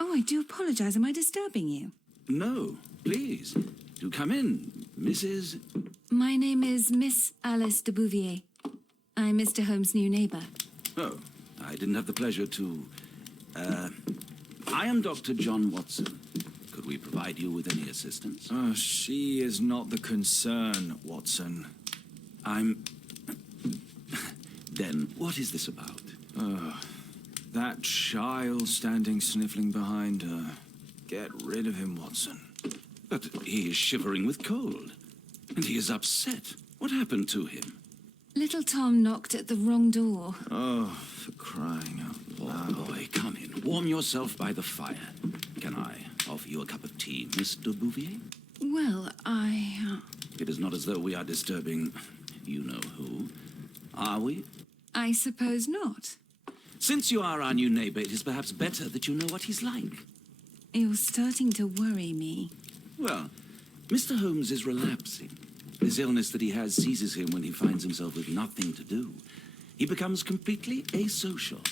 Oh, I do apologize. Am I disturbing you? No, please. Do come in, Mrs. My name is Miss Alice de Bouvier. I'm Mr. Holmes' new neighbor. Oh, I didn't have the pleasure to... I am Dr. John Watson. Could we provide you with any assistance? She is not the concern, Watson. Then, what is this about? That child standing sniffling behind her. Get rid of him, Watson. But he is shivering with cold. And he is upset. What happened to him? Little Tom knocked at the wrong door. Oh, for crying out loud. Oh, boy, come in. Warm yourself by the fire. Can I offer you a cup of tea, Mr. Bouvier? Well, It is not as though we are disturbing you-know-who, are we? I suppose not. Since you are our new neighbor, it is perhaps better that you know what he's like. You're starting to worry me. Well, Mr. Holmes is relapsing. This illness that he has seizes him when he finds himself with nothing to do. He becomes completely asocial.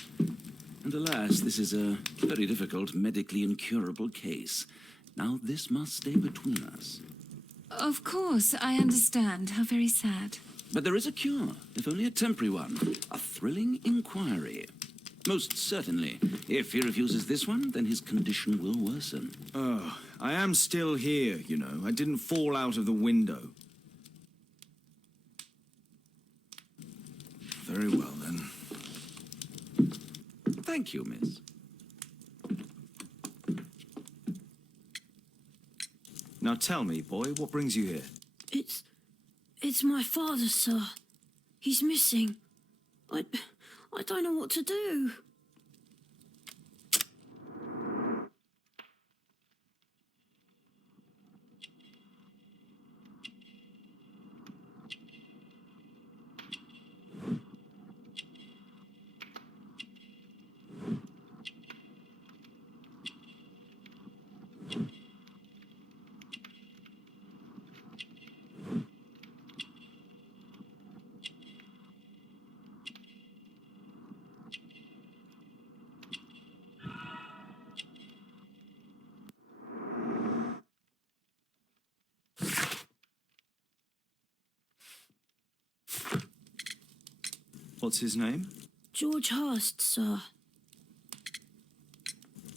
And alas, this is a very difficult, medically incurable case. Now, this must stay between us. Of course, I understand. How very sad. But there is a cure, if only a temporary one. A thrilling inquiry. Most certainly. If he refuses this one, then his condition will worsen. Oh, I am still here, you know. I didn't fall out of the window. Very well, then. Thank you, miss. Now tell me, boy, what brings you here? It's my father, sir. He's missing. I don't know what to do. What's his name? George Hurst, sir.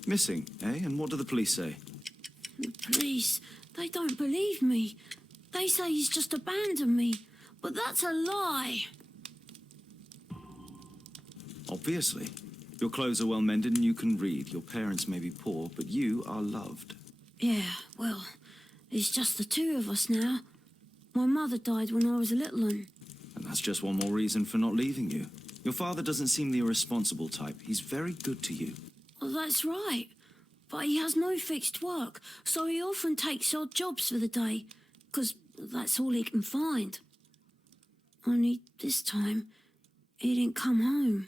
Missing, eh? And what do the police say? The police, they don't believe me. They say he's just abandoned me. But that's a lie. Obviously. Your clothes are well mended and you can read. Your parents may be poor, but you are loved. Yeah, well, it's just the two of us now. My mother died when I was a little one. And that's just one more reason for not leaving you. Your father doesn't seem the irresponsible type. He's very good to you. Well, that's right. But he has no fixed work, so he often takes odd jobs for the day, 'cause that's all he can find. Only this time, he didn't come home.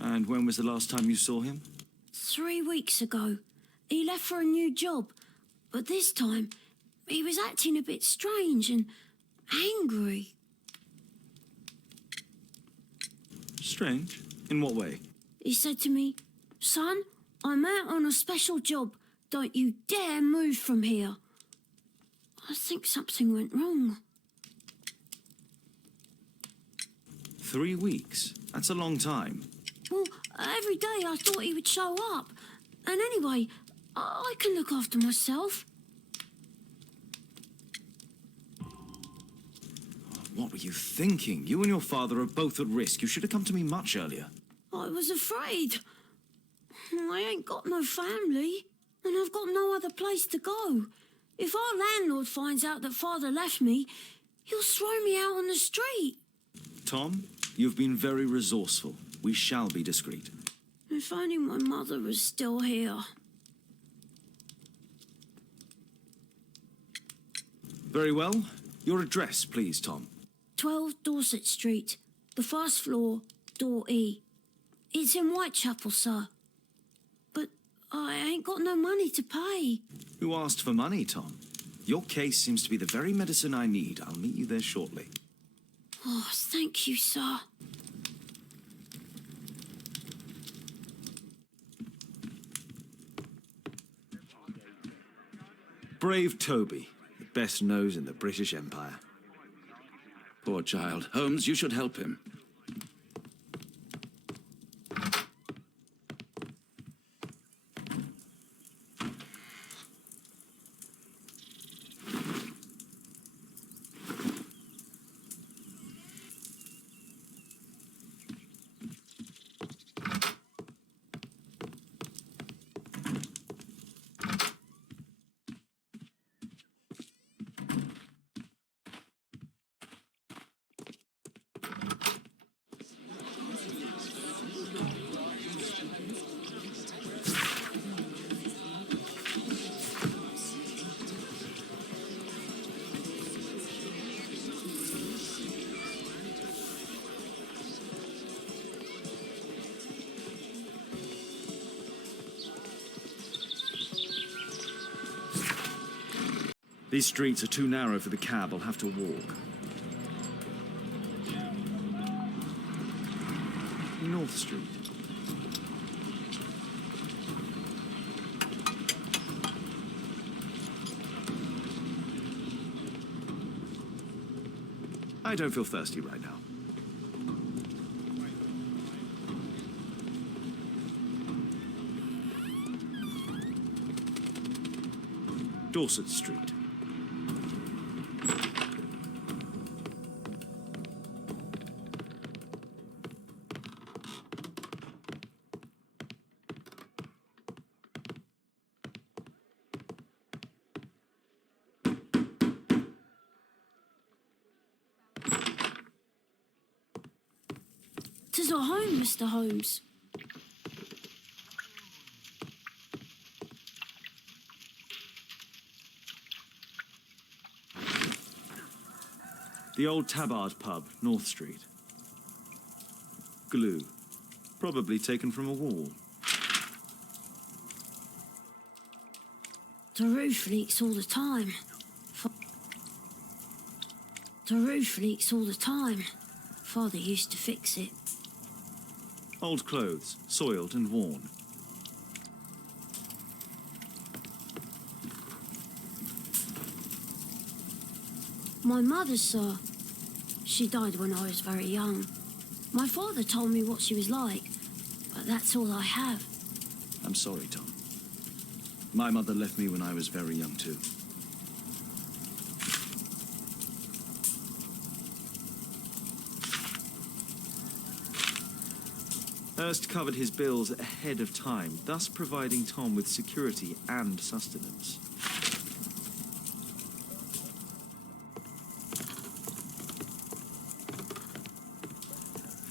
And when was the last time you saw him? 3 weeks ago. He left for a new job, but this time, he was acting a bit strange and angry. Strange. In what way? He said to me, "Son, I'm out on a special job. Don't you dare move from here. I think something went wrong. 3 weeks? That's a long time. Well, every day I thought he would show up. And anyway, I can look after myself. What were you thinking? You and your father are both at risk. You should have come to me much earlier. I was afraid. I ain't got no family, and I've got no other place to go. If our landlord finds out that Father left me, he'll throw me out on the street. Tom, you've been very resourceful. We shall be discreet. If only my mother was still here. Very well. Your address, please, Tom. 12 Dorset Street, the first floor, door E. It's in Whitechapel, sir. But I ain't got no money to pay. Who asked for money, Tom? Your case seems to be the very medicine I need. I'll meet you there shortly. Oh, thank you, sir. Brave Toby, the best nose in the British Empire. Poor child. Holmes, you should help him. These streets are too narrow for the cab. I'll have to walk. North Street. I don't feel thirsty right now. Dorset Street. Tis our home, Mr. Holmes. The old Tabard pub, North Street. Glue. Probably taken from a wall. The roof leaks all the time. The roof leaks all the time. Father used to fix it. Old clothes, soiled and worn. My mother, sir, she died when I was very young. My father told me what she was like, but that's all I have. I'm sorry, Tom. My mother left me when I was very young, too. Hurst covered his bills ahead of time, thus providing Tom with security and sustenance.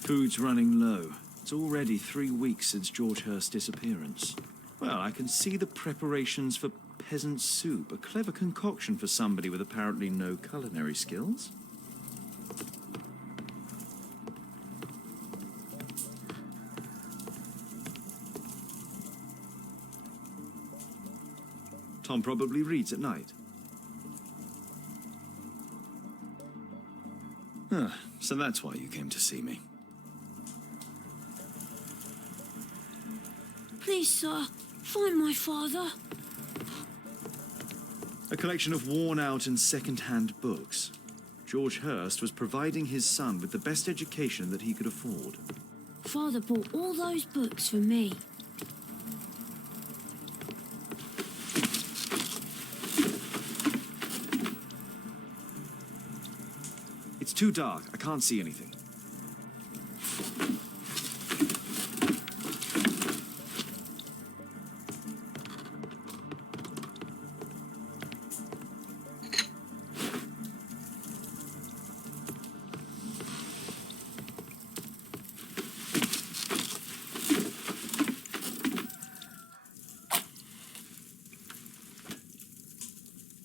Food's running low. It's already 3 weeks since George Hurst's disappearance. Well, I can see the preparations for peasant soup, a clever concoction for somebody with apparently no culinary skills. Tom probably reads at night. So that's why you came to see me. Please, sir, find my father. A collection of worn-out and second-hand books. George Hurst was providing his son with the best education that he could afford. Father bought all those books for me. It's too dark. I can't see anything.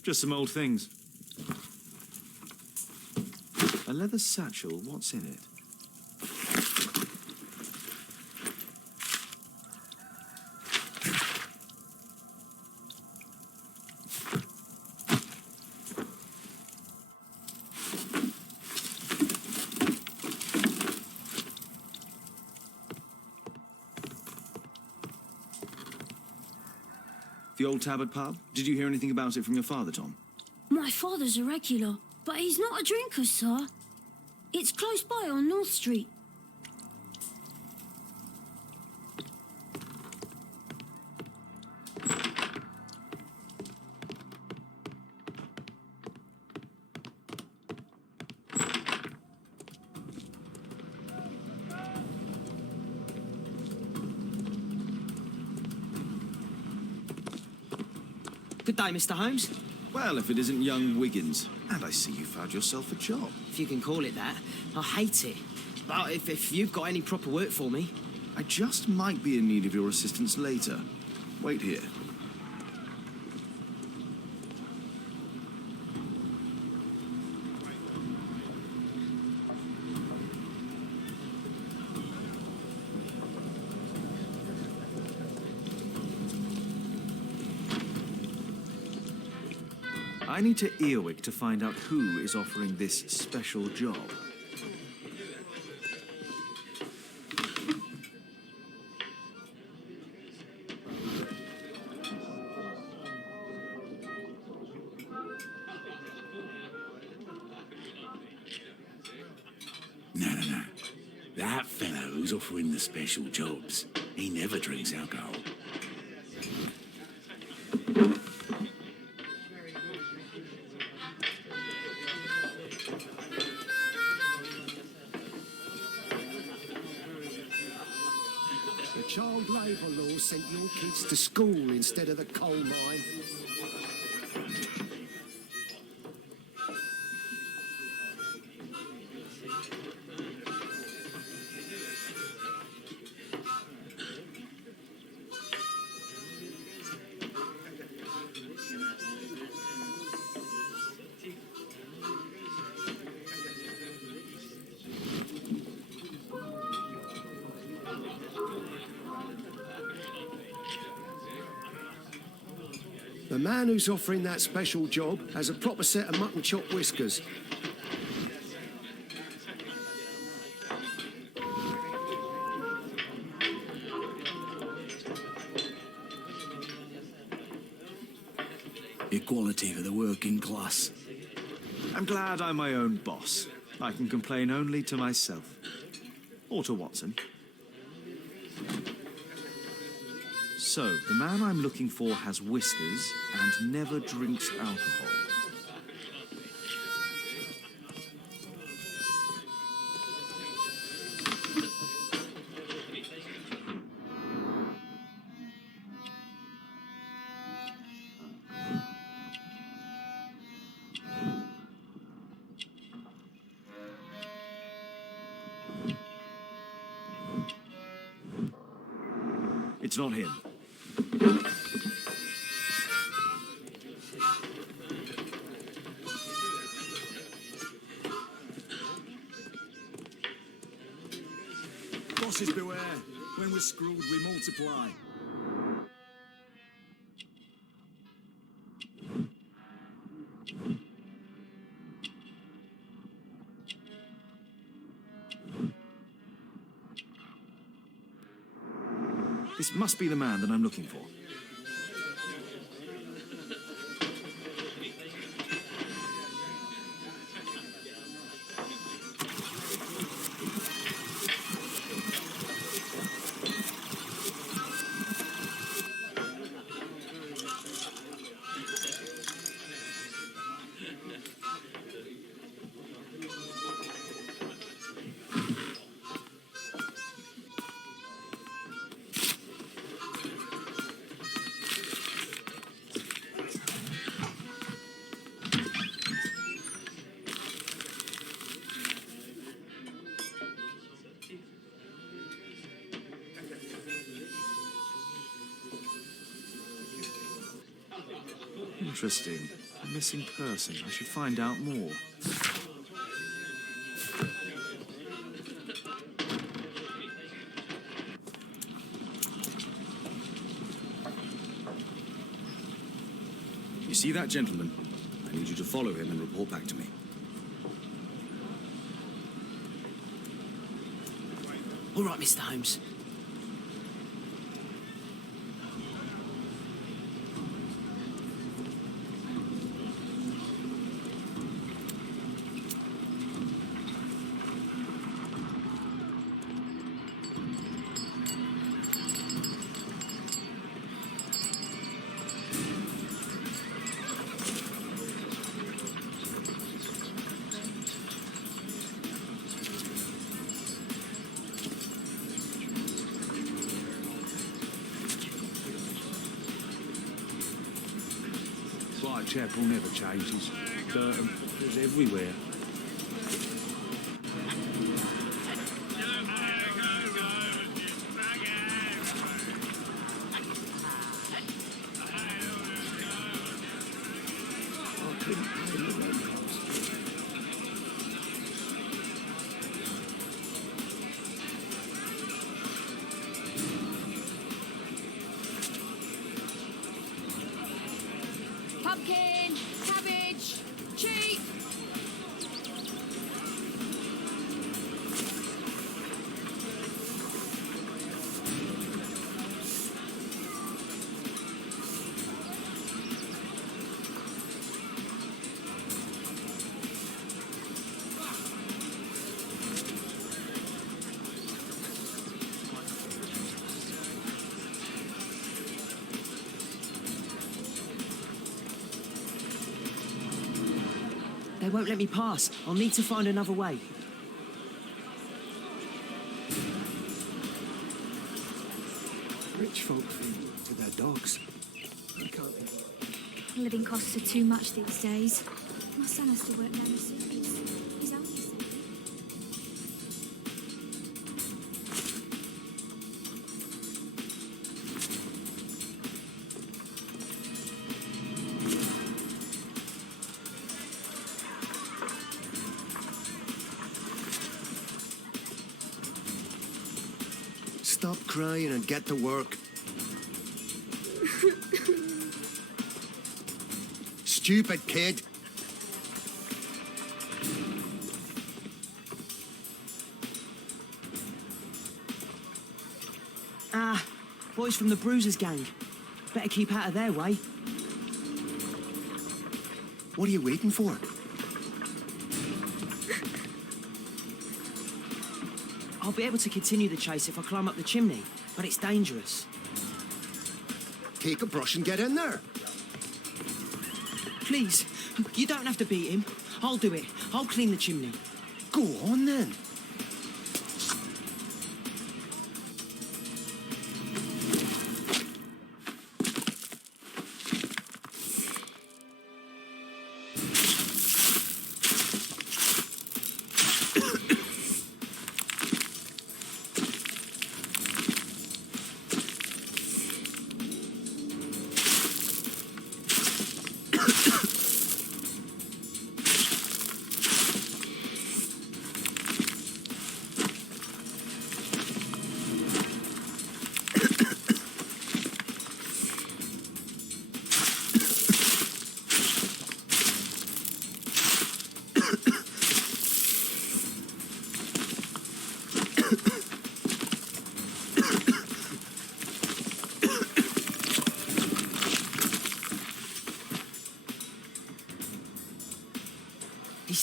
Just some old things. A leather satchel, what's in it? The old Tabard pub? Did you hear anything about it from your father, Tom? My father's a regular, but he's not a drinker, sir. It's close by on North Street. Good day, Mr. Holmes. Well, if it isn't young Wiggins. And I see you found yourself a job. If you can call it that. I hate it. But if you've got any proper work for me... I just might be in need of your assistance later. Wait here. I need to Earwig to find out who is offering this special job. No. That fellow who's offering the special jobs, he never drinks alcohol. The child labour law sent your kids to school instead of the coal mine. The man who's offering that special job has a proper set of mutton chop whiskers. Equality for the working class. I'm glad I'm my own boss. I can complain only to myself. Or to Watson. So, the man I'm looking for has whiskers and never drinks alcohol. It's not him. Bosses beware. When we're screwed, we multiply. This must be the man that I'm looking for. Interesting. A missing person. I should find out more. You see that gentleman? I need you to follow him and report back to me. All right, Mr. Holmes. Whitechapel never changes. Dirt and there's everywhere. Pumpkin, cabbage, cheap. They won't let me pass. I'll need to find another way. Rich folk feed to their dogs. I can't. Living costs are too much these days. My son has to work down the cities. He's only 7. Stop crying and get to work. Stupid kid. Ah, boys from the Bruisers gang. Better keep out of their way. What are you waiting for? I'll be able to continue the chase if I climb up the chimney, but it's dangerous. Take a brush and get in there. Please, you don't have to beat him. I'll do it. I'll clean the chimney. Go on then.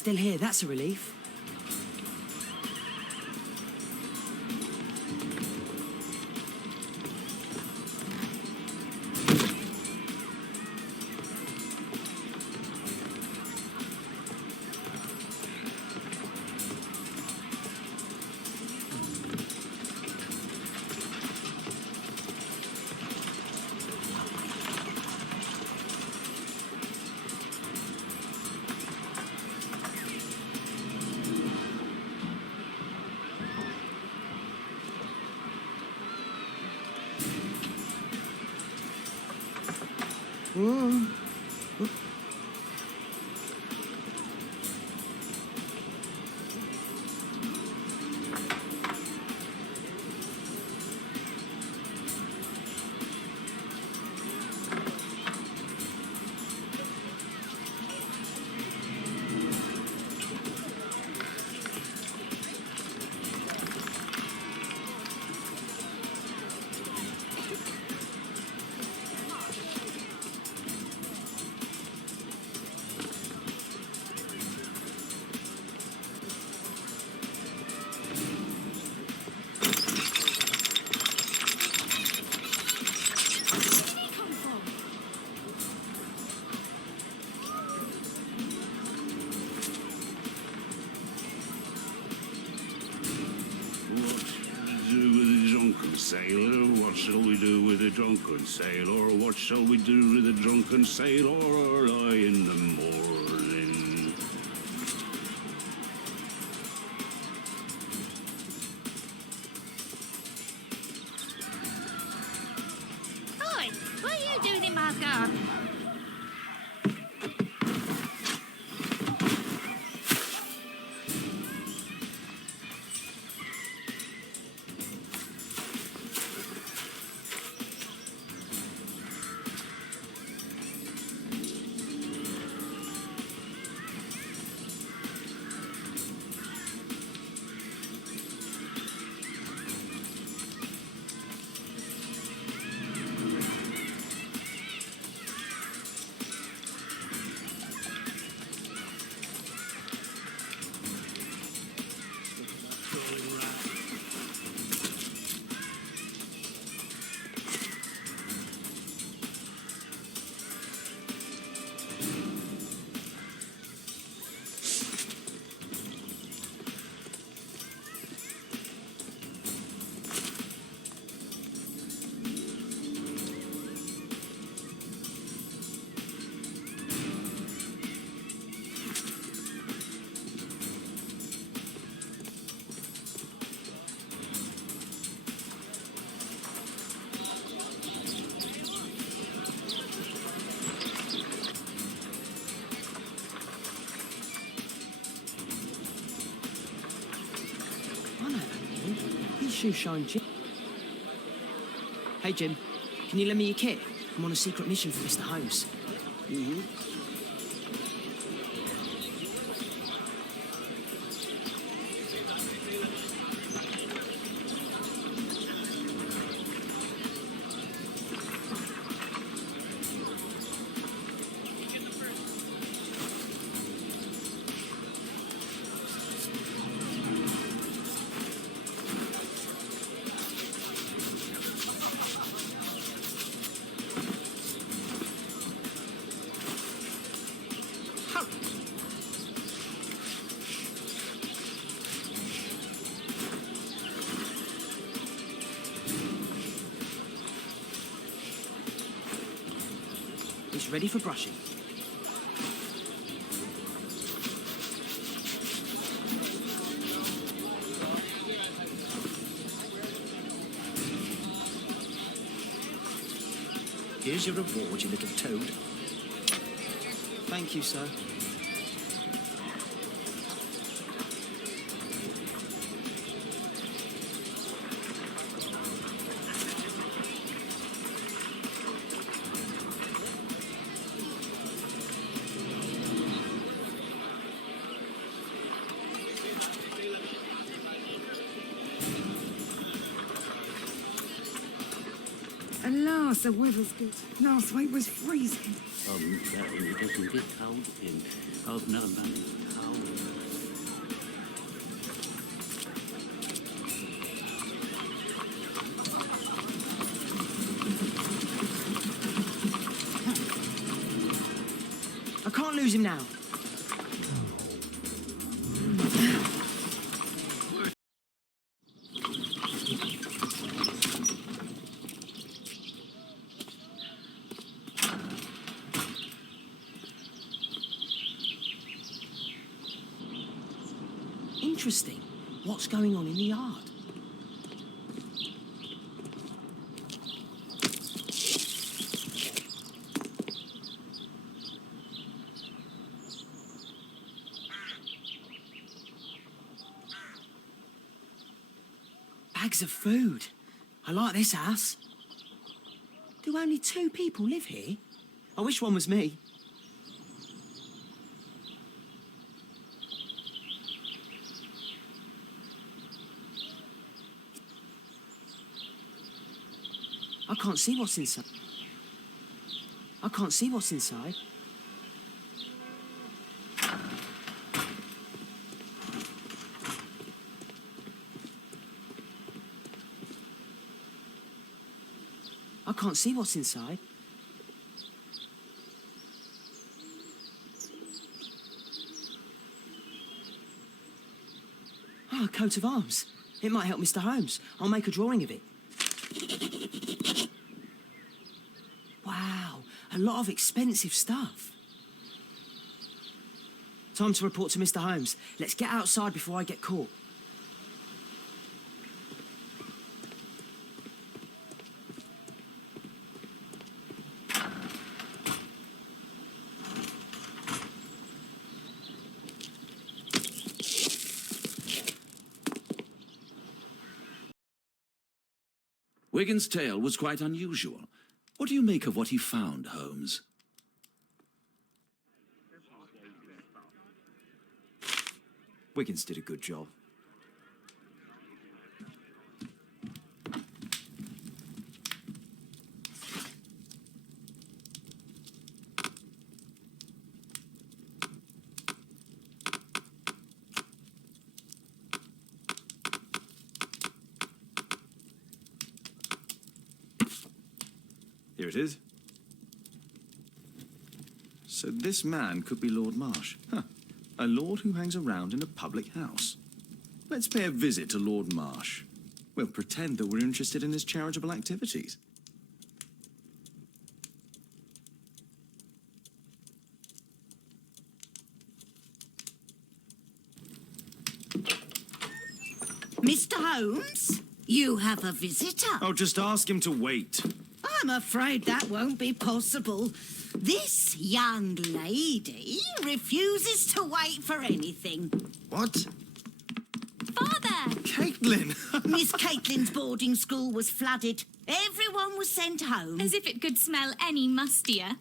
still here, that's a relief. Sailor, what shall we do with a drunken sailor? What shall we do with a drunken sailor early in the morning? Oi, what are you doing in my garden? Shoe shine, Jim. Hey, Jim, can you lend me your kit? I'm on a secret mission for Mr. Holmes. He's ready for brushing. Here's your reward, you little toad. Thank you, sir. Alas, the weather's good. Last week was freezing. It doesn't get cold in. Oh, no, no, cold. Can't lose him now. Interesting. What's going on in the yard? Bags of food. I like this house. Do only 2 people live here? I wish one was me. I can't see what's inside. I can't see what's inside. I can't see what's inside. Oh, a coat of arms. It might help Mr. Holmes. I'll make a drawing of it. Wow, a lot of expensive stuff. Time to report to Mr. Holmes. Let's get outside before I get caught. Wigan's tale was quite unusual. What do you make of what he found, Holmes? Wiggins did a good job. Here it is. So this man could be Lord Marsh. Huh. A lord who hangs around in a public house. Let's pay a visit to Lord Marsh. We'll pretend that we're interested in his charitable activities. Mr. Holmes, you have a visitor. Oh, just ask him to wait. I'm afraid that won't be possible. This young lady refuses to wait for anything. What? Father! Caitlin! Miss Caitlin's boarding school was flooded. Everyone was sent home. As if it could smell any mustier.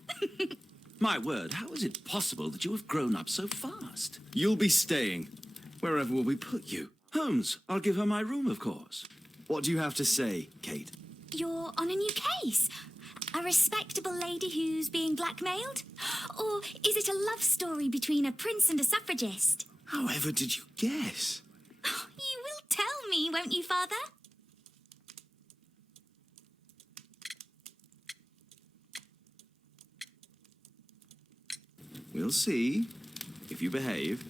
My word, how is it possible that you have grown up so fast? You'll be staying. Wherever will we put you? Holmes, I'll give her my room, of course. What do you have to say, Kate? You're on a new case. A respectable lady who's being blackmailed? Or is it a love story between a prince and a suffragist? However did you guess? You will tell me, won't you, Father? We'll see, if you behave.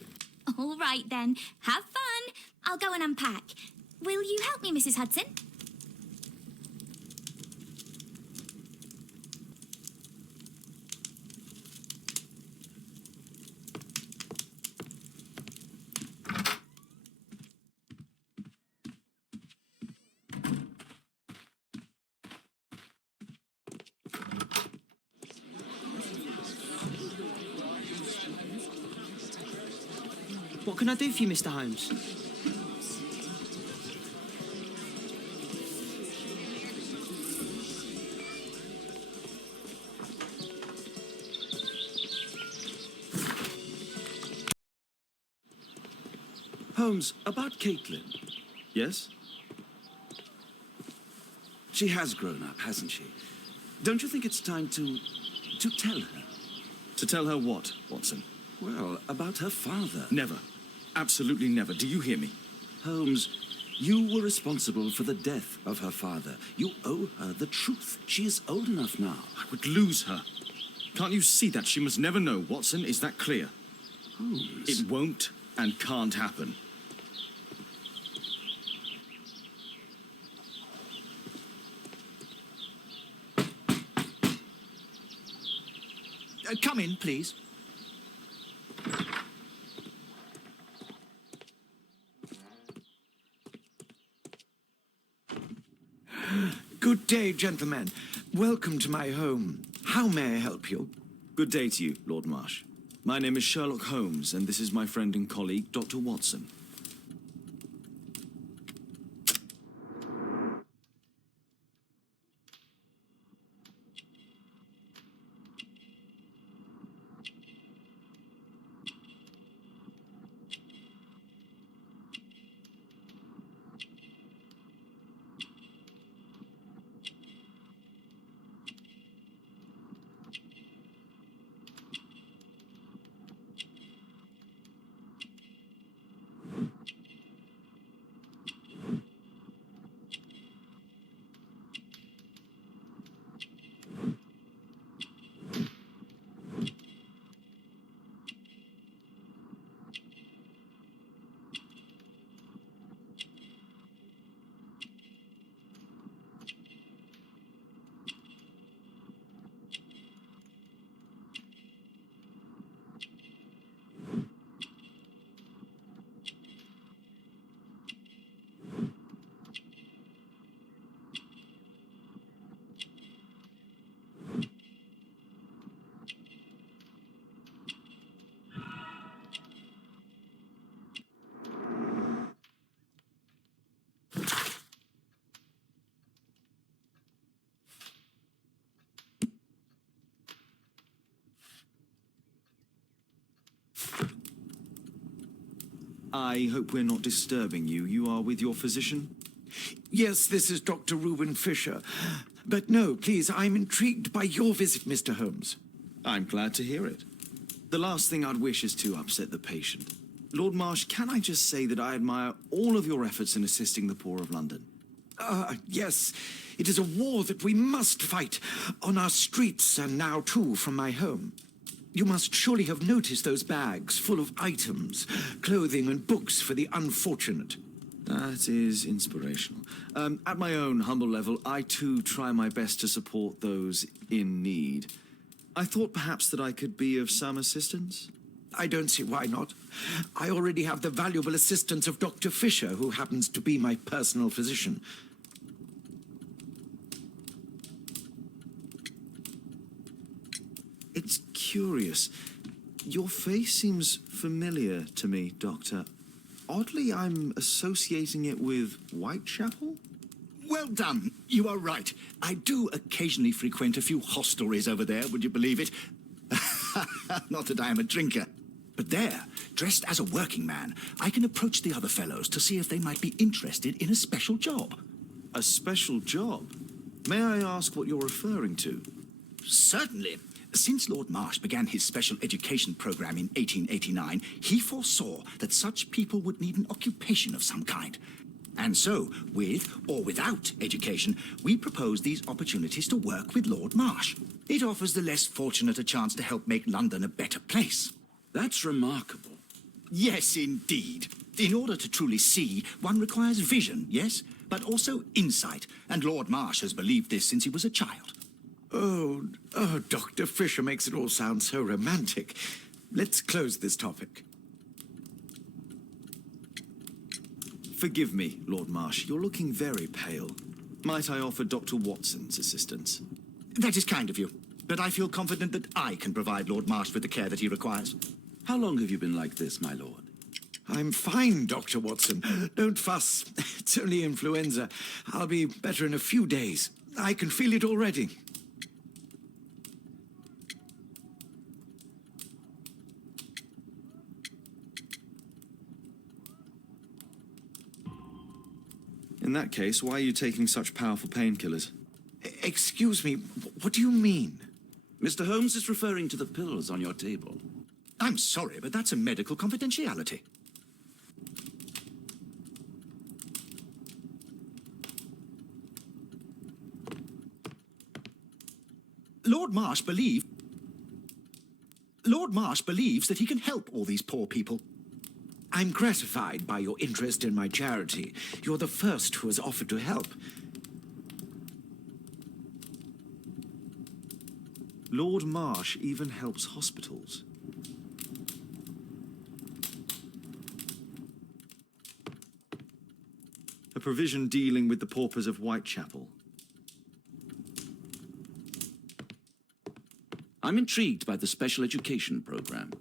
All right, then. Have fun. I'll go and unpack. Will you help me, Mrs. Hudson? What can I do for you, Mr. Holmes? Holmes, about Caitlin. Yes? She has grown up, hasn't she? Don't you think it's time to tell her? To tell her what, Watson? Well, about her father. Never. Absolutely never. Do you hear me? Holmes, you were responsible for the death of her father. You owe her the truth. She is old enough now. I would lose her. Can't you see that? She must never know, Watson. Is that clear? Holmes. It won't and can't happen. Come in, please. Good day, gentlemen. Welcome to my home. How may I help you? Good day to you, Lord Marsh. My name is Sherlock Holmes, and this is my friend and colleague, Dr. Watson. I hope we're not disturbing you. You are with your physician? Yes, this is Dr. Reuben Fisher. But no, please, I'm intrigued by your visit, Mr. Holmes. I'm glad to hear it. The last thing I'd wish is to upset the patient. Lord Marsh, can I just say that I admire all of your efforts in assisting the poor of London? Yes, it is a war that we must fight on our streets and now, too, from my home. You must surely have noticed those bags full of items, clothing and books for the unfortunate. That is inspirational. At my own humble level, I too try my best to support those in need. I thought perhaps that I could be of some assistance. I don't see why not. I already have the valuable assistance of Dr. Fisher, who happens to be my personal physician. It's curious. Your face seems familiar to me, Doctor. Oddly, I'm associating it with Whitechapel? Well done. You are right. I do occasionally frequent a few hostelries over there, would you believe it? Not that I am a drinker. But there, dressed as a working man, I can approach the other fellows to see if they might be interested in a special job. A special job? May I ask what you're referring to? Certainly. Since Lord Marsh began his special education program in 1889, he foresaw that such people would need an occupation of some kind. And so, with or without education, we propose these opportunities to work with Lord Marsh. It offers the less fortunate a chance to help make London a better place. That's remarkable. Yes, indeed. In order to truly see, one requires vision, yes, but also insight. And Lord Marsh has believed this since he was a child. Oh, Dr. Fisher makes it all sound so romantic. Let's close this topic. Forgive me, Lord Marsh. You're looking very pale. Might I offer Dr. Watson's assistance? That is kind of you, but I feel confident that I can provide Lord Marsh with the care that he requires. How long have you been like this, my lord? I'm fine, Dr. Watson. Don't fuss. It's only influenza. I'll be better in a few days. I can feel it already. In that case, why are you taking such powerful painkillers? Excuse me, what do you mean? Mr. Holmes is referring to the pills on your table. I'm sorry, but that's a medical confidentiality. Lord Marsh believed... Lord Marsh believes that he can help all these poor people. I'm gratified by your interest in my charity. You're the first who has offered to help. Lord Marsh even helps hospitals. A provision dealing with the paupers of Whitechapel. I'm intrigued by the special education program.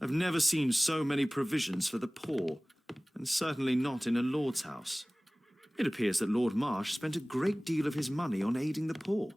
I've never seen so many provisions for the poor, and certainly not in a lord's house. It appears that Lord Marsh spent a great deal of his money on aiding the poor.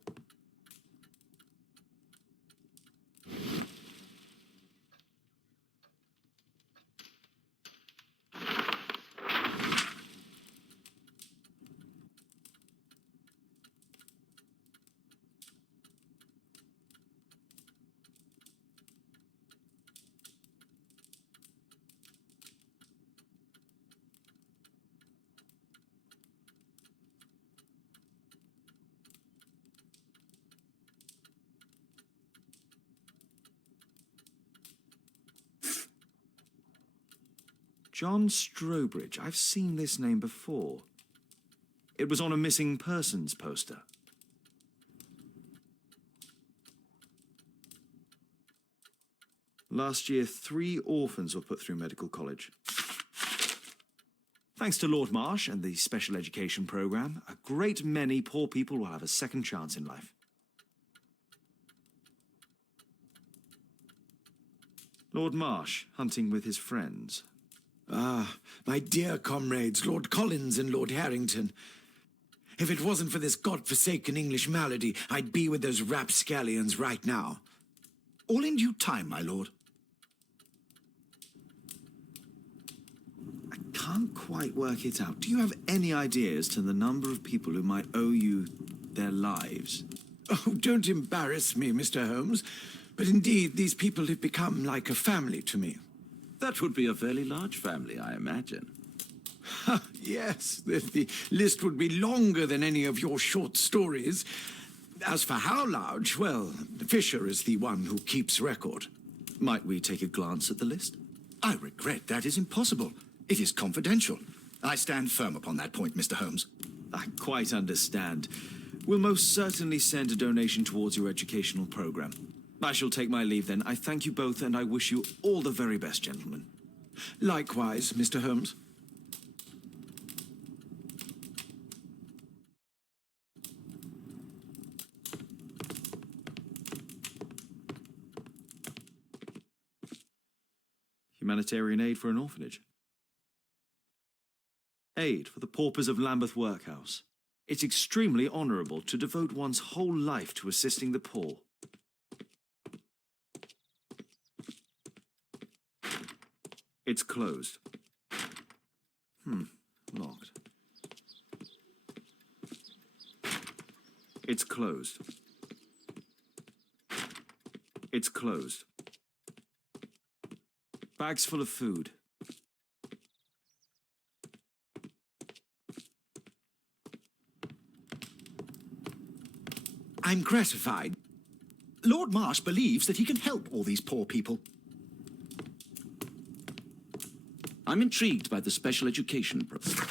John Strobridge. I've seen this name before. It was on a missing persons poster. Last year, 3 orphans were put through medical college. Thanks to Lord Marsh and the special education program, a great many poor people will have a second chance in life. Lord Marsh, hunting with his friends. Ah, my dear comrades, Lord Collins and Lord Harrington. If it wasn't for this godforsaken English malady, I'd be with those rapscallions right now. All in due time, my lord. I can't quite work it out. Do you have any idea as to the number of people who might owe you their lives? Oh, don't embarrass me, Mr. Holmes. But indeed, these people have become like a family to me. That would be a fairly large family, I imagine. Yes, the list would be longer than any of your short stories. As for how large, well, Fisher is the one who keeps record. Might we take a glance at the list? I regret that is impossible. It is confidential. I stand firm upon that point, Mr. Holmes. I quite understand. We'll most certainly send a donation towards your educational program. I shall take my leave then. I thank you both, and I wish you all the very best, gentlemen. Likewise, Mr. Holmes. Humanitarian aid for an orphanage. Aid for the paupers of Lambeth Workhouse. It's extremely honourable to devote one's whole life to assisting the poor. It's closed. Locked. It's closed. It's closed. Bags full of food. I'm gratified. Lord Marsh believes that he can help all these poor people. I'm intrigued by the special education program.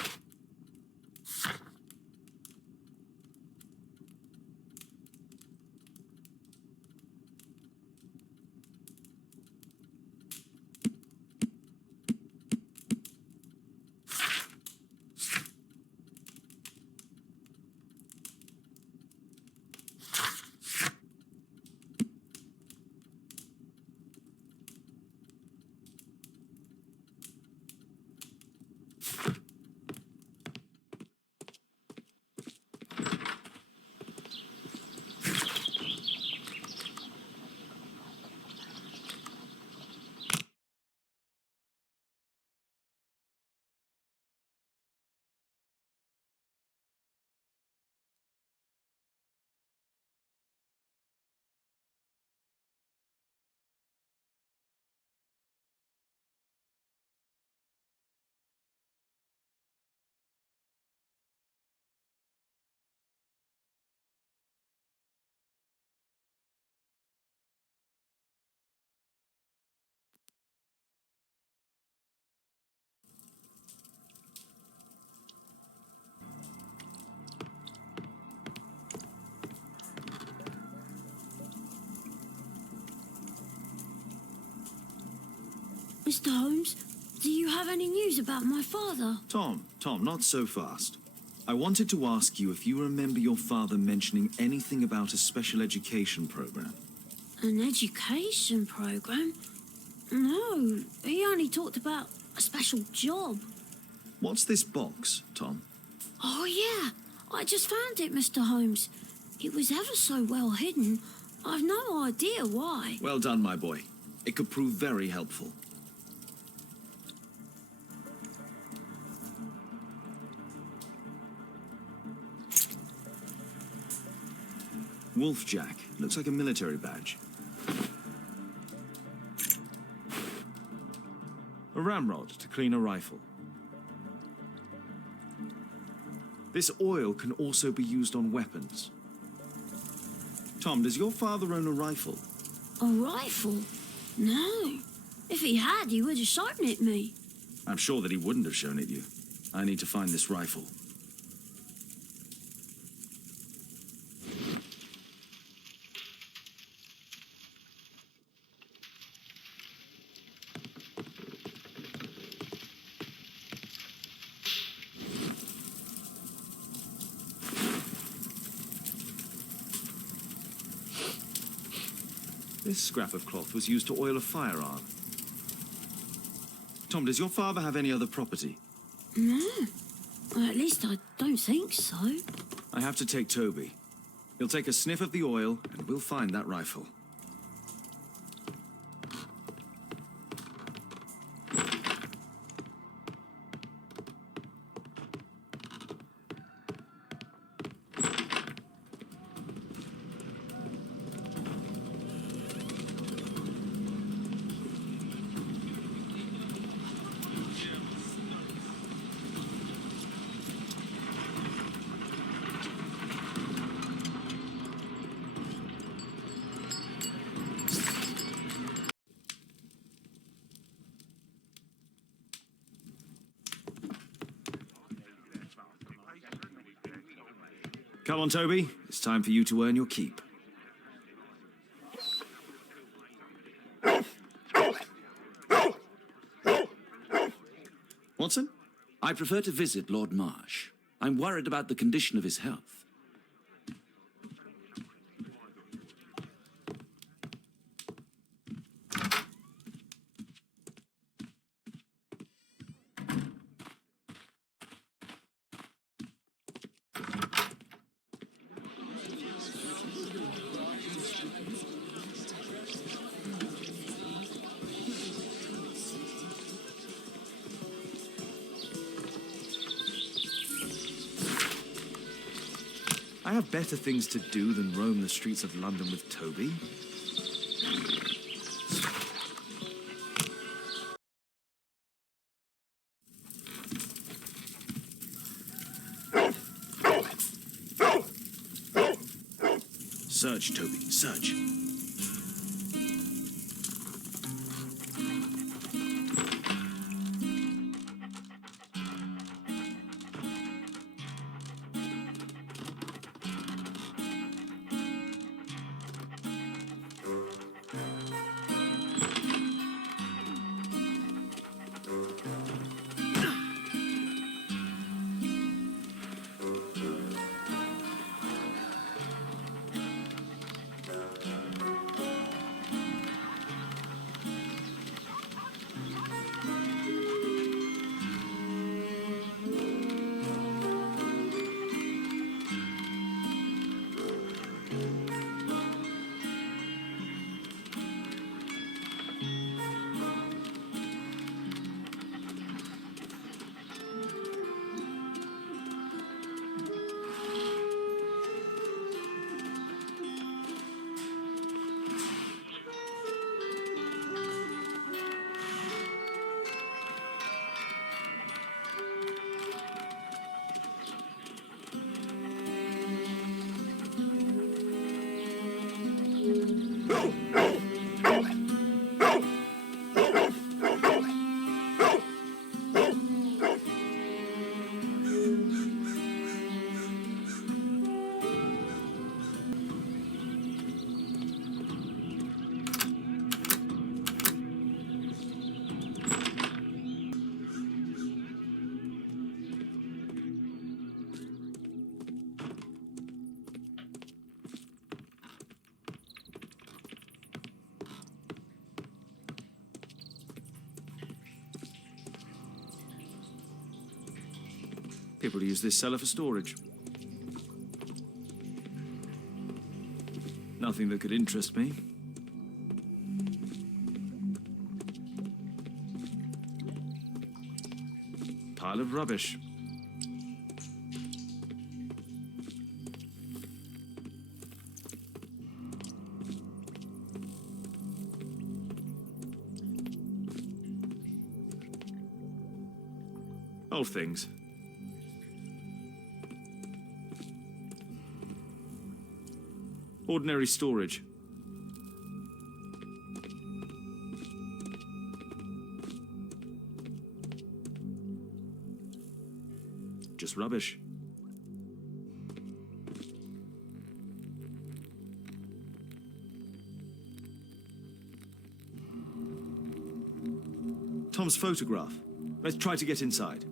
Mr. Holmes, do you have any news about my father? Tom, not so fast. I wanted to ask you if you remember your father mentioning anything about a special education program. An education program? No, he only talked about a special job. What's this box, Tom? Oh, yeah. I just found it, Mr. Holmes. It was ever so well hidden. I've no idea why. Well done, my boy. It could prove very helpful. Wolfjack. Looks like a military badge. A ramrod to clean a rifle. This oil can also be used on weapons. Tom, does your father own a rifle? A rifle? No. If he had, he would have shown it me. I'm sure that he wouldn't have shown it you. I need to find this rifle. This scrap of cloth was used to oil a firearm. Tom, does your father have any other property? No. Well, at least I don't think so. I have to take Toby. He'll take a sniff of the oil, and we'll find that rifle. Come on, Toby. It's time for you to earn your keep. Watson? I prefer to visit Lord Marsh. I'm worried about the condition of his health. I have better things to do than roam the streets of London with Toby. Search, Toby, search. People use this cellar for storage. Nothing that could interest me. Pile of rubbish. Old things. Ordinary storage. Just rubbish. Tom's photograph. Let's try to get inside.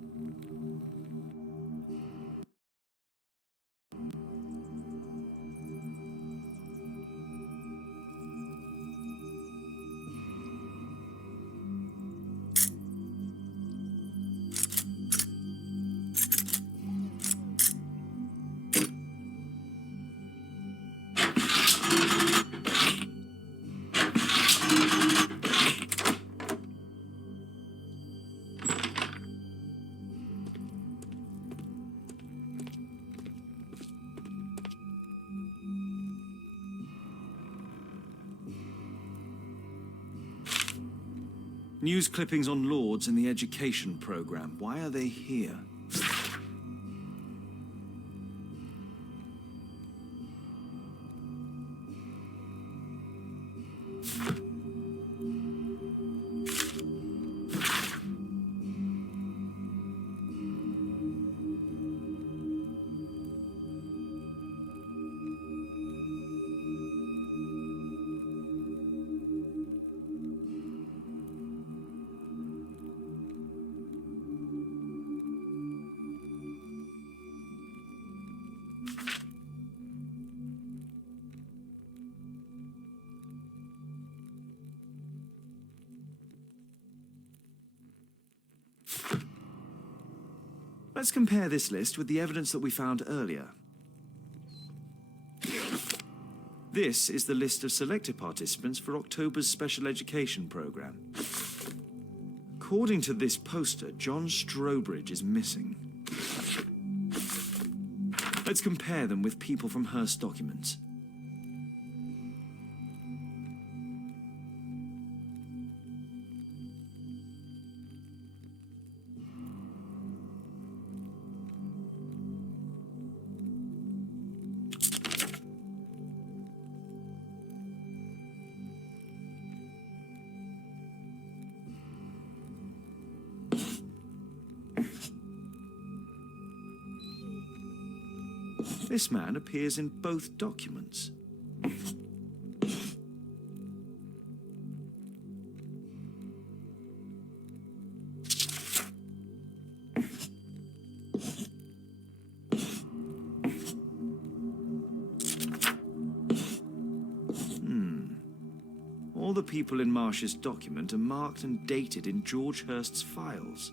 News clippings on Lords in the education program. Why are they here? Let's compare this list with the evidence that we found earlier. This is the list of selected participants for October's special education program. According to this poster, John Strobridge is missing. Let's compare them with people from Hearst documents. This man appears in both documents. All the people in Marsh's document are marked and dated in George Hearst's files.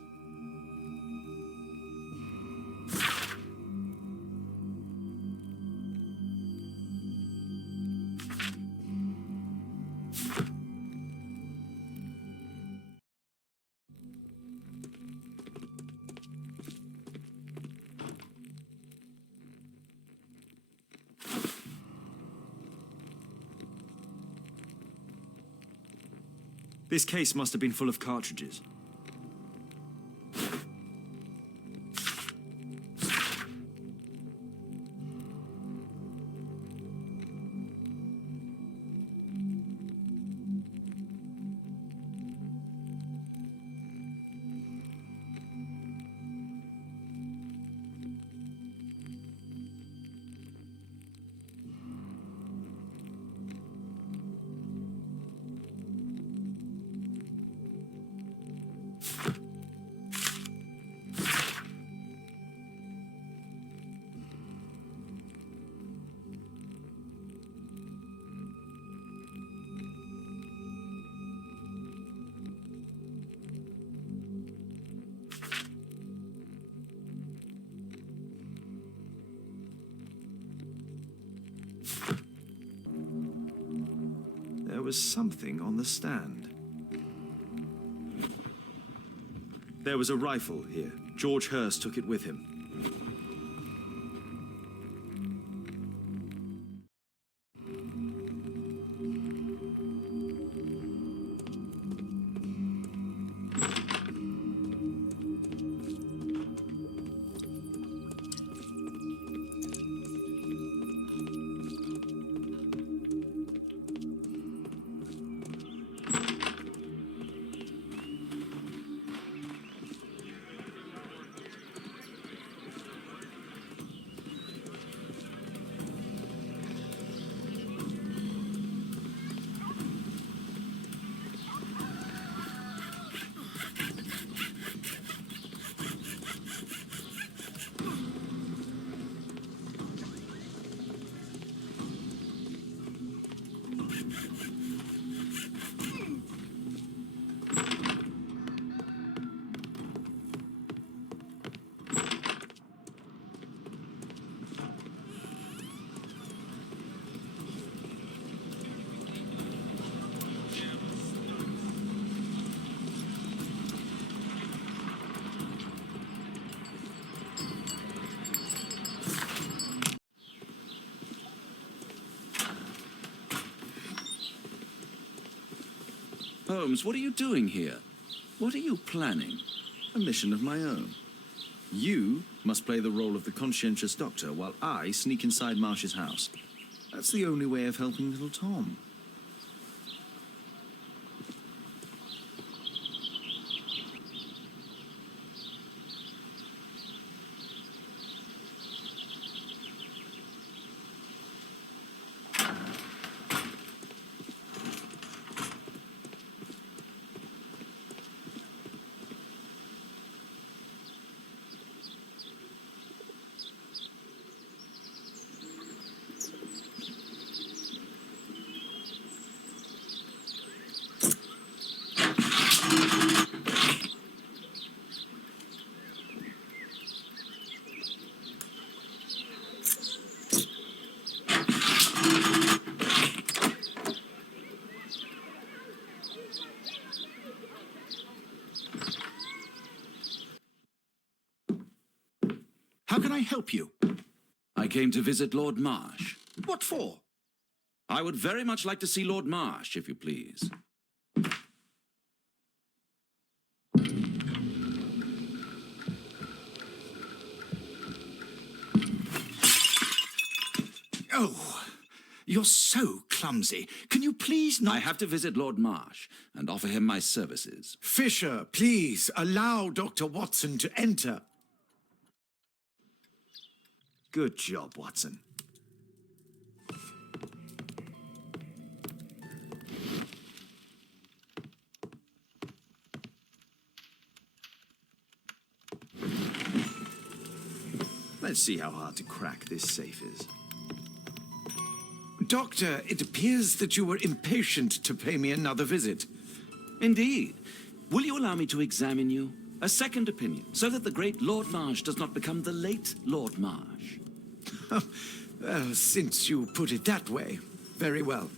This case must have been full of cartridges. was something on the stand. There was a rifle here. George Hurst took it with him. Holmes, what are you doing here? What are you planning? A mission of my own. You must play the role of the conscientious doctor while I sneak inside Marsh's house. That's the only way of helping little Tom. How can I help you? I came to visit Lord Marsh. What for? I would very much like to see Lord Marsh, if you please. Oh, you're so clumsy. Can you please not... I have to visit Lord Marsh and offer him my services. Fisher, please allow Dr. Watson to enter. Good job, Watson. Let's see how hard to crack this safe is. Doctor, it appears that you were impatient to pay me another visit. Indeed. Will you allow me to examine you? A second opinion, so that the great Lord Marsh does not become the late Lord Marsh. Well, since you put it that way, very well.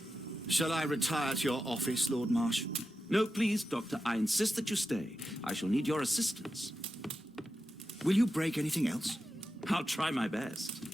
Shall I retire to your office, Lord Marsh? No, please, Doctor. I insist that you stay. I shall need your assistance. Will you break anything else? I'll try my best.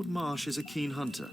Lord Marsh is a keen hunter.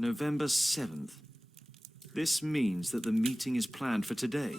November 7th. This means that the meeting is planned for today.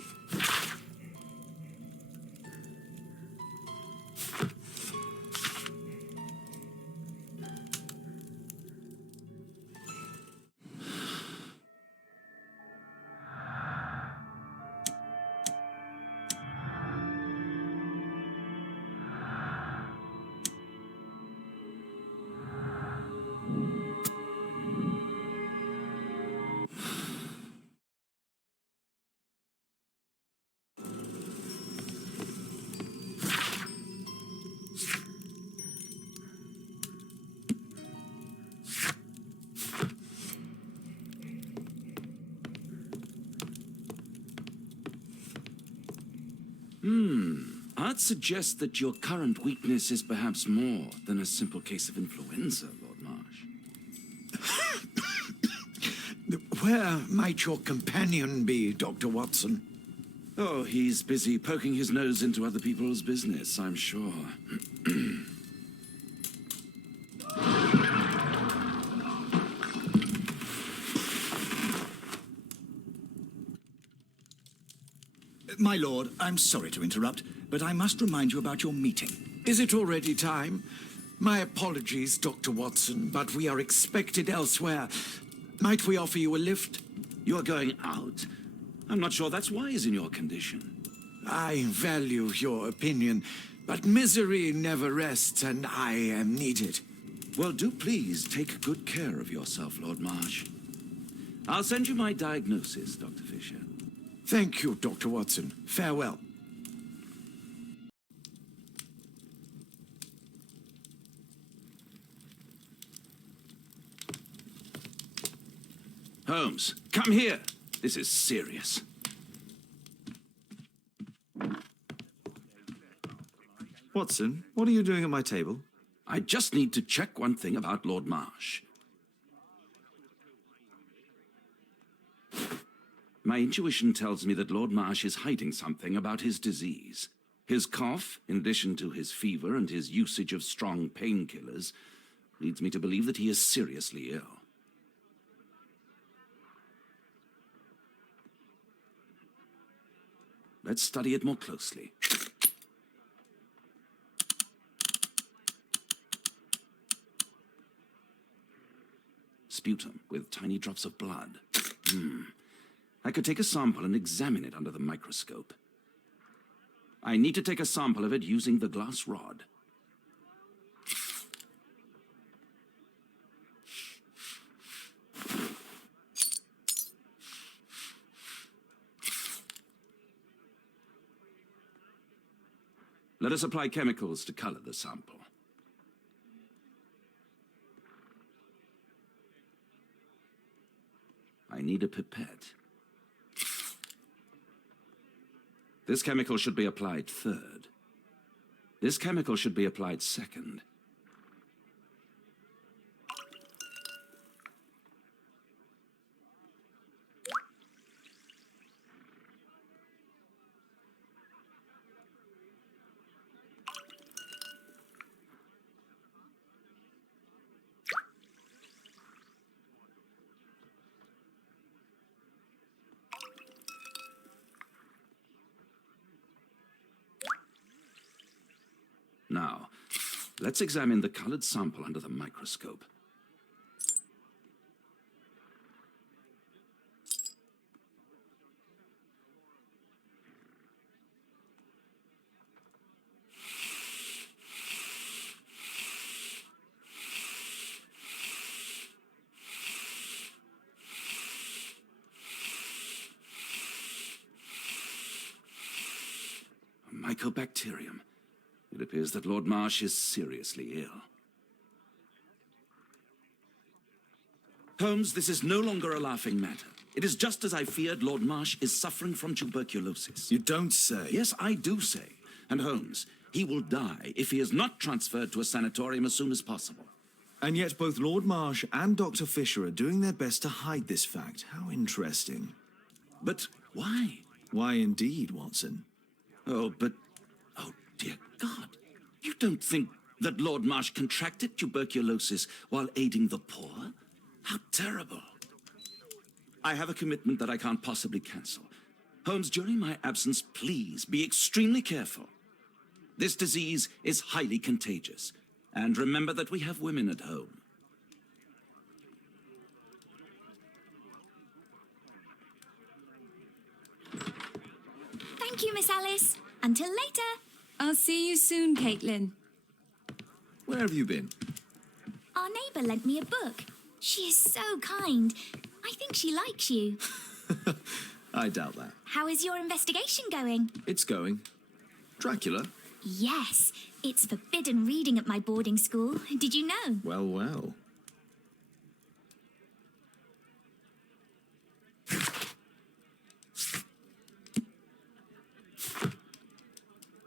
I'd suggest that your current weakness is perhaps more than a simple case of influenza, Lord Marsh. Where might your companion be, Dr. Watson? Oh, he's busy poking his nose into other people's business, I'm sure. My lord, I'm sorry to interrupt, but I must remind you about your meeting. Is it already time? My apologies, Dr. Watson, but we are expected elsewhere. Might we offer you a lift? You're going out? I'm not sure that's wise in your condition. I value your opinion, but misery never rests, and I am needed. Well, do please take good care of yourself, Lord Marsh. I'll send you my diagnosis, Dr. Fisher. Thank you, Dr. Watson. Farewell. Holmes, come here. This is serious. Watson, what are you doing at my table? I just need to check one thing about Lord Marsh. My intuition tells me that Lord Marsh is hiding something about his disease. His cough, in addition to his fever and his usage of strong painkillers, leads me to believe that he is seriously ill. Let's study it more closely. Sputum with tiny drops of blood. I could take a sample and examine it under the microscope. I need to take a sample of it using the glass rod. Let us apply chemicals to color the sample. I need a pipette. This chemical should be applied third. This chemical should be applied second. Let's examine the colored sample under the microscope. A mycobacterium. It appears that Lord Marsh is seriously ill. Holmes, this is no longer a laughing matter. It is just as I feared. Lord Marsh is suffering from tuberculosis. You don't say. Yes, I do say. And Holmes, he will die if he is not transferred to a sanatorium as soon as possible. And yet both Lord Marsh and Dr. Fisher are doing their best to hide this fact. How interesting. But why? Why indeed, Watson? Oh, dear God. You don't think that Lord Marsh contracted tuberculosis while aiding the poor? How terrible. I have a commitment that I can't possibly cancel. Holmes, during my absence, please be extremely careful. This disease is highly contagious. And remember that we have women at home. Thank you, Miss Alice. Until later. I'll see you soon, Caitlin. Where have you been? Our neighbour lent me a book. She is so kind. I think she likes you. I doubt that. How is your investigation going? It's going. Dracula? Yes, it's forbidden reading at my boarding school. Did you know? Well, well.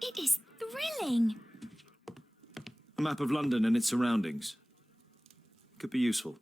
It is thrilling. A map of London and its surroundings. Could be useful.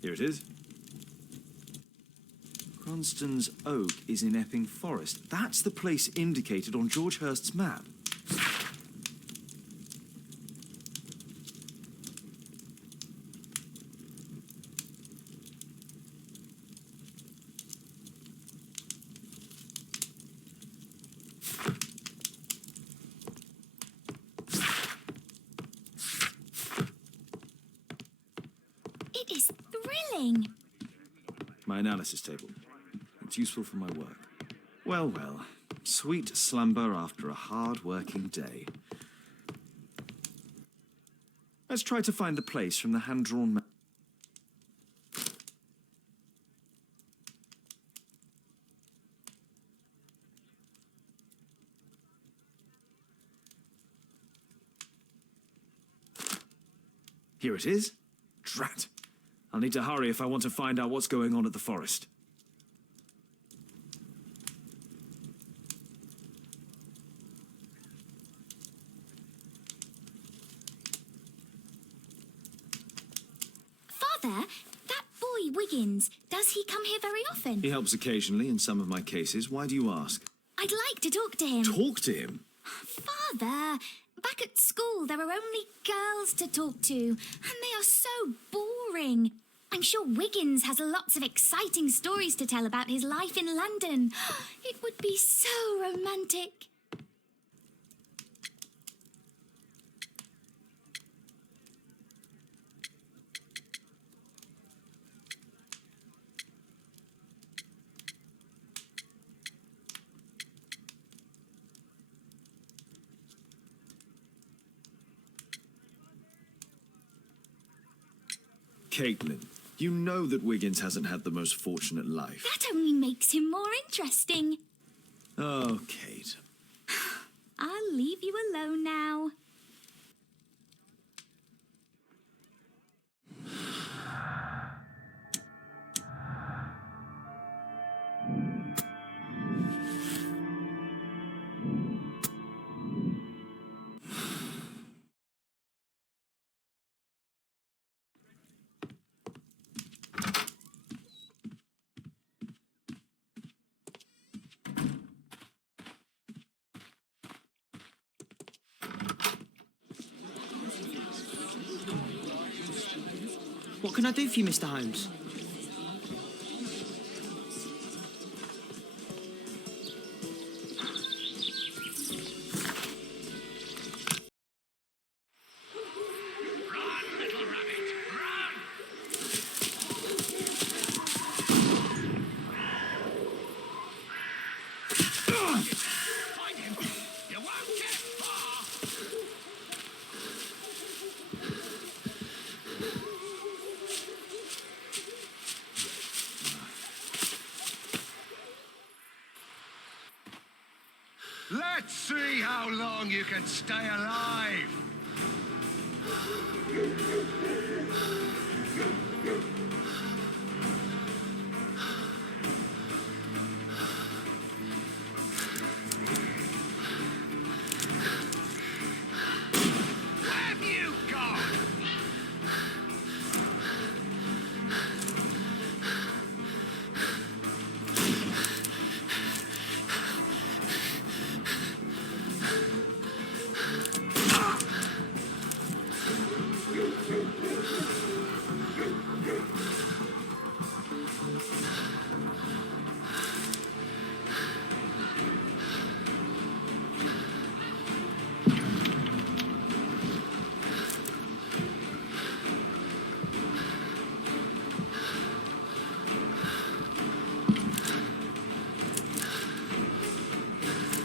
Here it is. Cranston's Oak is in Epping Forest. That's the place indicated on George Hurst's map. It is thrilling. My analysis table. It's useful for my work. Well, well. Sweet slumber after a hard-working day. Let's try to find the place from the hand-drawn map. Here it is. Drat. I'll need to hurry if I want to find out what's going on at the forest. Father, that boy Wiggins, does he come here very often? He helps occasionally in some of my cases. Why do you ask? I'd like to talk to him. Talk to him? Father, back at school there are only girls to talk to, and they are so boring. I'm sure Wiggins has lots of exciting stories to tell about his life in London. It would be so romantic. Caitlin, you know that Wiggins hasn't had the most fortunate life. That only makes him more interesting. Oh, Kate. I'll leave you alone now. can I do for you, Mr. Holmes? Let's see how long you can stay alive. Where have you gone?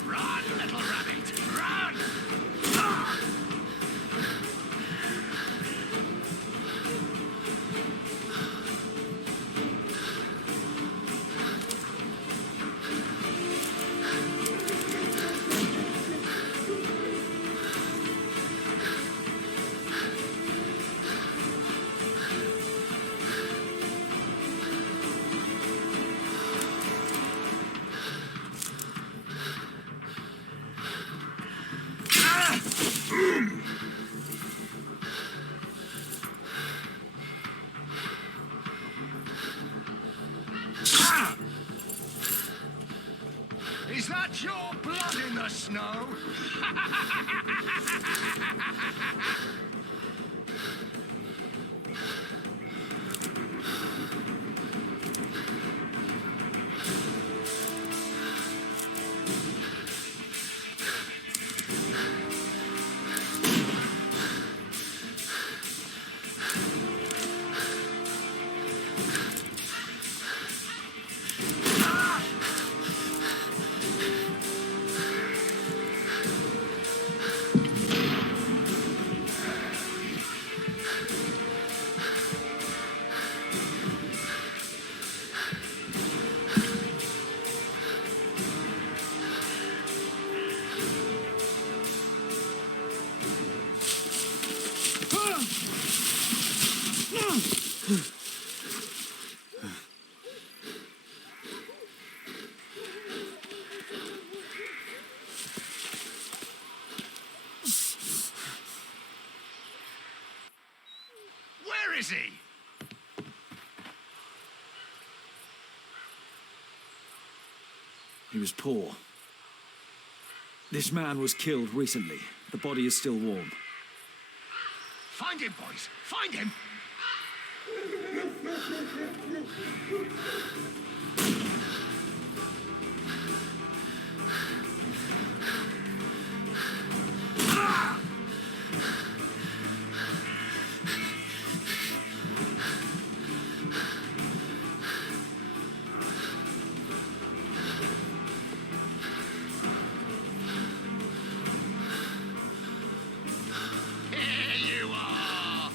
Run, little rabbit, run! Ah! Is that your blood in the snow? Where is he? He was poor. This man was killed recently. The body is still warm. Find him, boys! Find him! Here you are!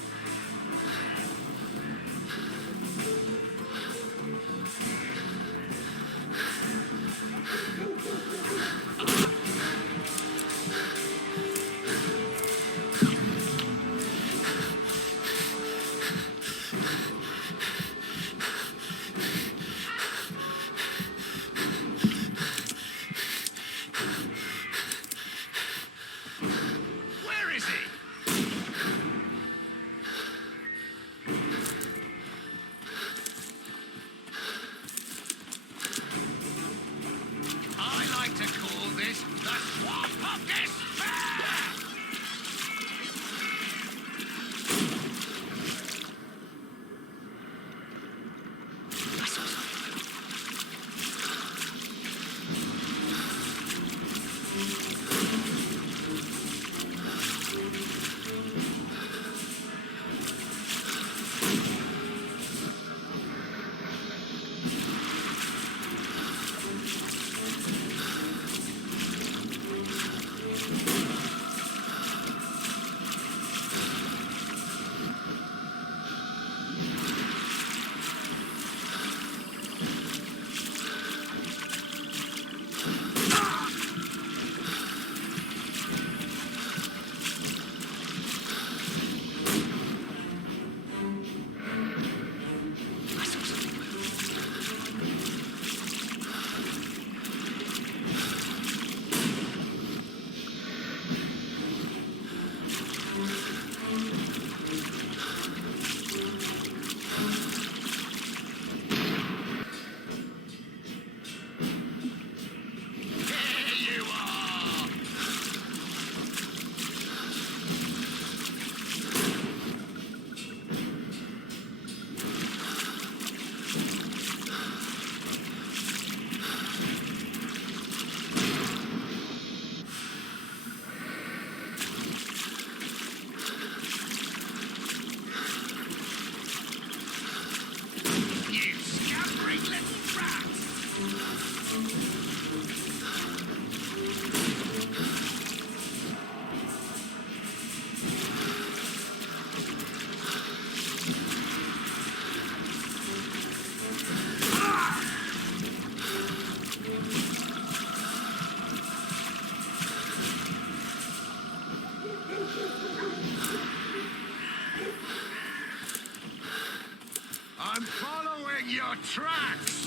covering your tracks!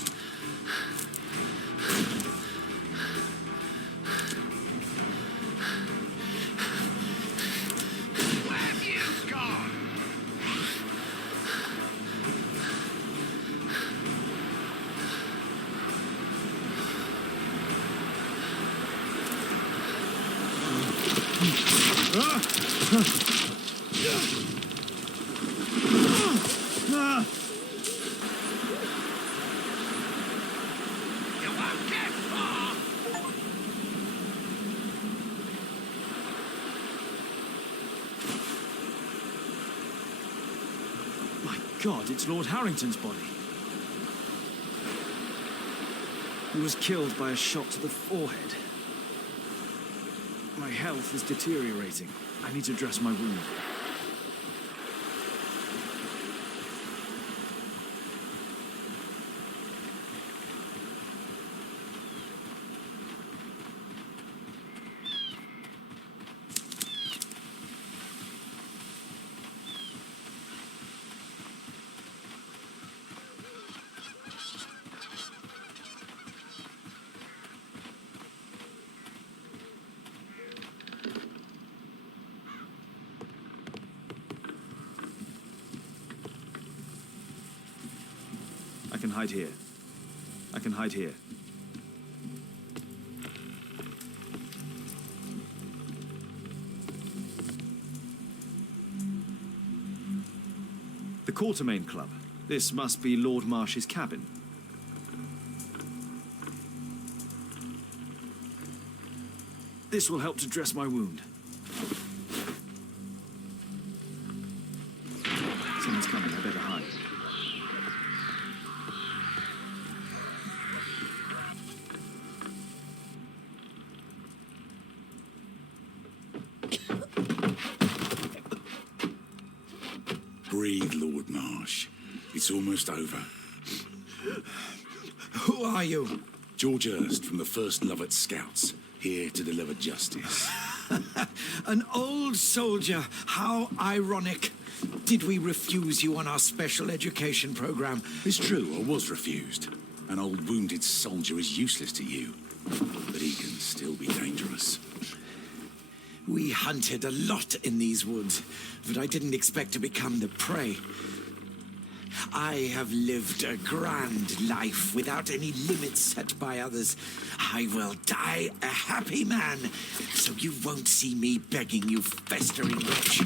Where have you gone? You won't get far! My God, it's Lord Harrington's body. He was killed by a shot to the forehead. My health is deteriorating. I need to dress my wound. I can hide here. I can hide here. The Quartermain Club. This must be Lord Marsh's cabin. This will help to dress my wound. Someone's coming, I better hide. Breathe, Lord Marsh. It's almost over. Who are you? George Hurst from the 1st Lovett Scouts, here to deliver justice. An old soldier. How ironic. Did we refuse you on our special education program? It's true, I was refused. An old wounded soldier is useless to you, but he can still be dangerous. We hunted a lot in these woods, but I didn't expect to become the prey. I have lived a grand life without any limits set by others. I will die a happy man, so you won't see me begging you festering wretch.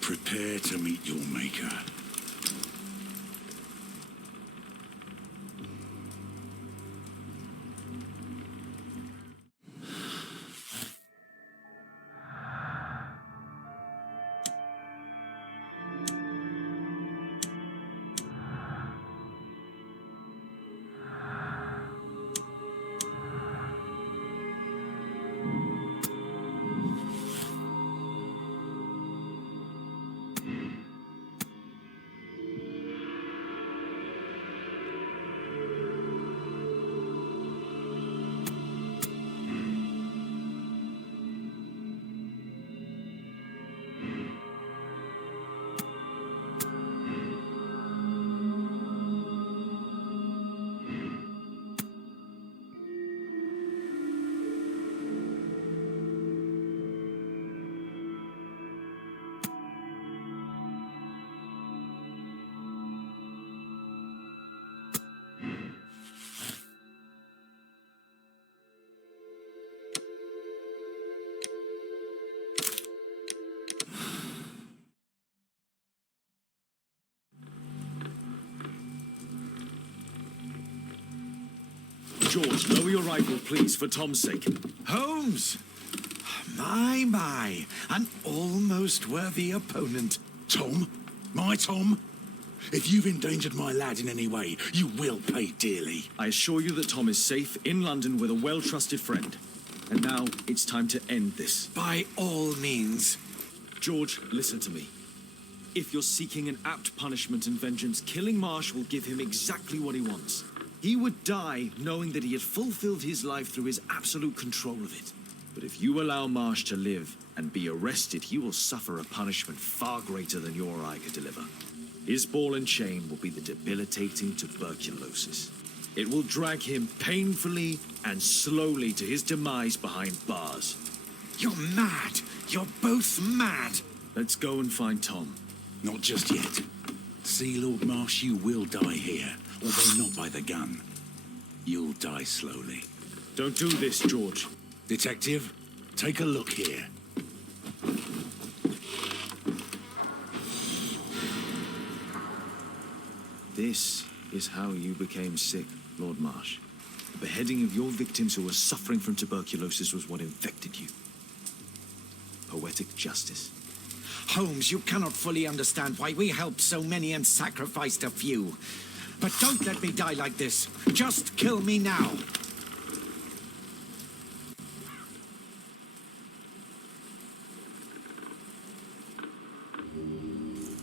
Prepare to meet your maker. George, lower your rifle, please, for Tom's sake. Holmes! My, an almost worthy opponent. Tom? My Tom? If you've endangered my lad in any way, you will pay dearly. I assure you that Tom is safe in London with a well-trusted friend. And now it's time to end this. By all means. George, listen to me. If you're seeking an apt punishment and vengeance, killing Marsh will give him exactly what he wants. He would die knowing that he had fulfilled his life through his absolute control of it. But if you allow Marsh to live and be arrested, he will suffer a punishment far greater than your eye could deliver. His ball and chain will be the debilitating tuberculosis. It will drag him painfully and slowly to his demise behind bars. You're mad! You're both mad! Let's go and find Tom. Not just yet. See, Lord Marsh, you will die here, although not by the gun. You'll die slowly. Don't do this, George. Detective, take a look here. This is how you became sick, Lord Marsh. The beheading of your victims who were suffering from tuberculosis was what infected you. Poetic justice. Holmes, you cannot fully understand why we helped so many and sacrificed a few. But don't let me die like this. Just kill me now.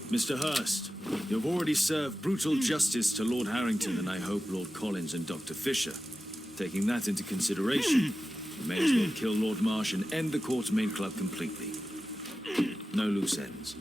Mr. Hurst, you've already served brutal justice to Lord Harrington and I hope Lord Collins and Dr. Fisher. Taking that into consideration, you may as well kill Lord Marsh and end the Quartermain Club completely. No loose ends.